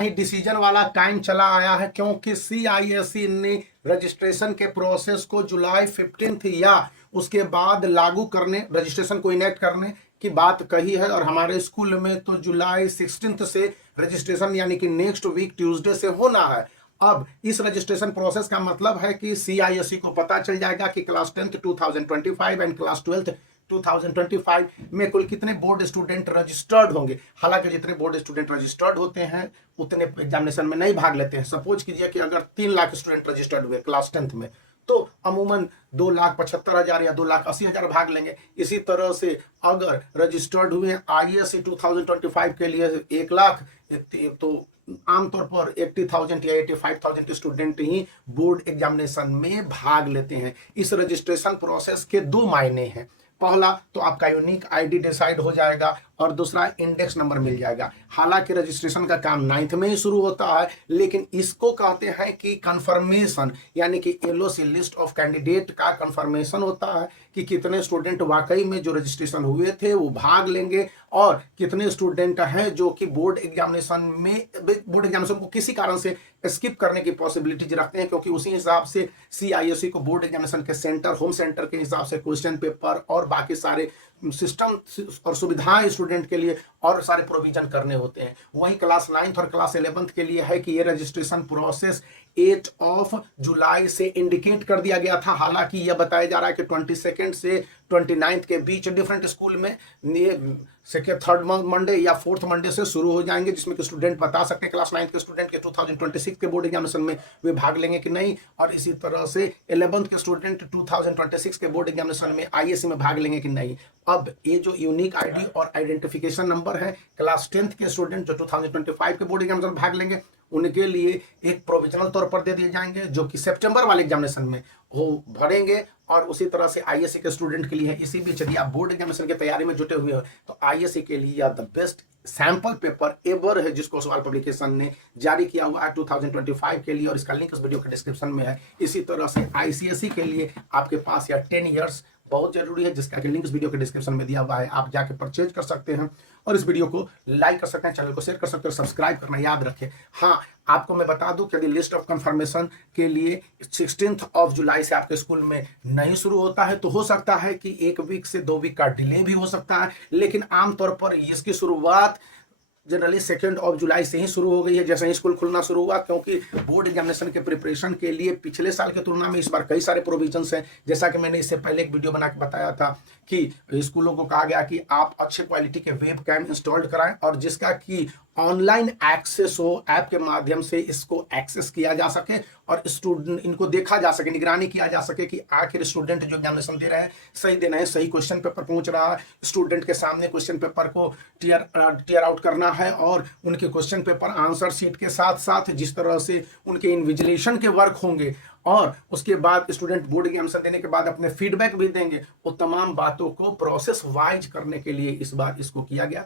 ही decision वाला time चला आया है, क्योंकि CISE ने रजिस्ट्रेशन के प्रोसेस को जुलाई 15 या उसके बाद लागू करने, रजिस्ट्रेशन को इनेक्ट करने की बात कही है। और हमारे स्कूल में तो जुलाई 16 से रजिस्ट्रेशन यानी कि नेक्स्ट वीक ट्यूसडे से होना है। अब इस रजिस्ट्रेशन प्रोसेस का मतलब है कि CISE को पता चल जाएगा कि class 10th 2025 and class 12th 2025 में कुल कितने बोर्ड स्टूडेंट रजिस्टर्ड होंगे। हालांकि जितने बोर्ड स्टूडेंट रजिस्टर्ड होते हैं उतने एग्जामिनेशन में नहीं भाग लेते हैं। सपोज कीजिए कि अगर 3 लाख स्टूडेंट रजिस्टर्ड हुए क्लास 10th में, तो अमूमन 2,75,000 या 2,80,000 भाग लेंगे। इसी तरह से अगर रजिस्टर्ड हुए ISE 2025 के लिए 1 लाख, तो आमतौर पर 80,000 या 85,000 स्टूडेंट ही बोर्ड एग्जामिनेशन में भाग लेते हैं। इस रजिस्ट्रेशन प्रोसेस के 2 मायने हैं। पहला तो आपका यूनिक ID डिसाइड हो जाएगा और दूसरा इंडेक्स नंबर मिल जाएगा। हालांकि रजिस्ट्रेशन का काम 9th में ही शुरू होता है, लेकिन इसको कहते हैं कि कंफर्मेशन, यानी कि LOC लिस्ट ऑफ कैंडिडेट का कंफर्मेशन होता है कि कितने स्टूडेंट वाकई में जो रजिस्ट्रेशन हुए थे वो भाग लेंगे और कितने स्टूडेंट हैं जो कि बोर्ड एग्जामिनेशन को किसी कारण से स्किप करने की पॉसिबिलिटीज रखते हैं, क्योंकि उसी हिसाब से CISE को बोर्ड एग्जामिनेशन के सेंटर, होम सेंटर के हिसाब से क्वेश्चन पेपर और बाकी सारे सिस्टम और सुविधाएं स्टूडेंट के लिए और सारे प्रोविजन करने होते हैं। वहीं क्लास 9th और क्लास 11th के लिए है कि ये रजिस्ट्रेशन प्रोसेस 8 जुलाई से इंडिकेट कर दिया गया था। हालांकि यह बताया जा रहा है कि 22 से 29 के बीच डिफरेंट स्कूल में ये सेकेंड, थर्ड मंडे या फोर्थ मंडे से शुरू हो जाएंगे, जिसमें कि स्टूडेंट बता सकते हैं क्लास 9th के स्टूडेंट के 2026 के बोर्ड एग्जामिनेशन में वे भाग लेंगे कि नहीं, और इसी तरह से 11th के स्टूडेंट 2026 के बोर्ड एग्जामिनेशन में ISE में भाग लेंगे कि नहीं। अब ये जो यूनिक ID और आइडेंटिफिकेशन नंबर है, क्लास 10th के स्टूडेंट जो 2025 के बोर्ड एग्जामिनेशन में भाग लेंगे उनके लिए एक प्रोविजनल तौर पर दे दिए जाएंगे, जो कि सितंबर वाले एग्जामिनेशन में वो भरेंगे। और उसी तरह से ISE के स्टूडेंट के लिए है। इसी बीच यदि आप बोर्ड एग्जामिनेशन की तैयारी में जुटे हुए हो तो ISE के लिए यह the best sample paper ever है, जिसको सवाल पब्लिकेशन ने जारी किया हुआ है 2025 के लिए, और इसका लिंक इस वीडियो के डिस्क्रिप्शन में है। इसी तरह से ICSE के लिए आपके पास यह 10 ईयर्स बहुत जरूरी है, जिसका लिंक इस वीडियो के डिस्क्रिप्शन में दिया हुआ है। आप जाके परचेज कर सकते हैं और इस वीडियो को लाइक कर सकते हैं, चैनल को शेयर कर सकते हैं, सब्सक्राइब करना याद रखें। हाँ, आपको मैं बता दूं कि यदि लिस्ट ऑफ कंफर्मेशन के लिए 16 जुलाई से आपके स्कूल में नहीं शुरू होता है, तो हो सकता है कि 1 वीक से 2 वीक का डिले भी हो सकता है, लेकिन आमतौर पर इसकी शुरुआत जनरली 2 जुलाई से ही शुरू हो गई है, जैसे ही स्कूल खुलना शुरू हुआ, क्योंकि बोर्ड एग्जामिनेशन के प्रिपरेशन के लिए पिछले साल की तुलना में इस बार कई सारे प्रोविजंस हैं। जैसा कि मैंने इससे पहले एक वीडियो बना के बताया था कि स्कूलों को कहा गया कि आप अच्छे क्वालिटी के वेब कैम इंस्टॉल कराएं और जिसका कि ऑनलाइन एक्सेस हो, ऐप के माध्यम से इसको एक्सेस किया जा सके और स्टूडेंट इनको देखा जा सके, निगरानी किया जा सके कि आखिर स्टूडेंट जो एग्जामिनेशन दे रहे हैं सही दे रहे हैं, सही क्वेश्चन पेपर पहुंच रहा है, स्टूडेंट के सामने क्वेश्चन पेपर को टीयर आउट करना है और उनके क्वेश्चन पेपर आंसर शीट के साथ साथ जिस तरह से उनके इन्विजिलेशन के वर्क होंगे और उसके बाद स्टूडेंट बोर्ड एग्जामिनेशन देने के बाद अपने फीडबैक भी देंगे, वो तमाम बातों को प्रोसेस वाइज करने के लिए इस बार इसको किया गया।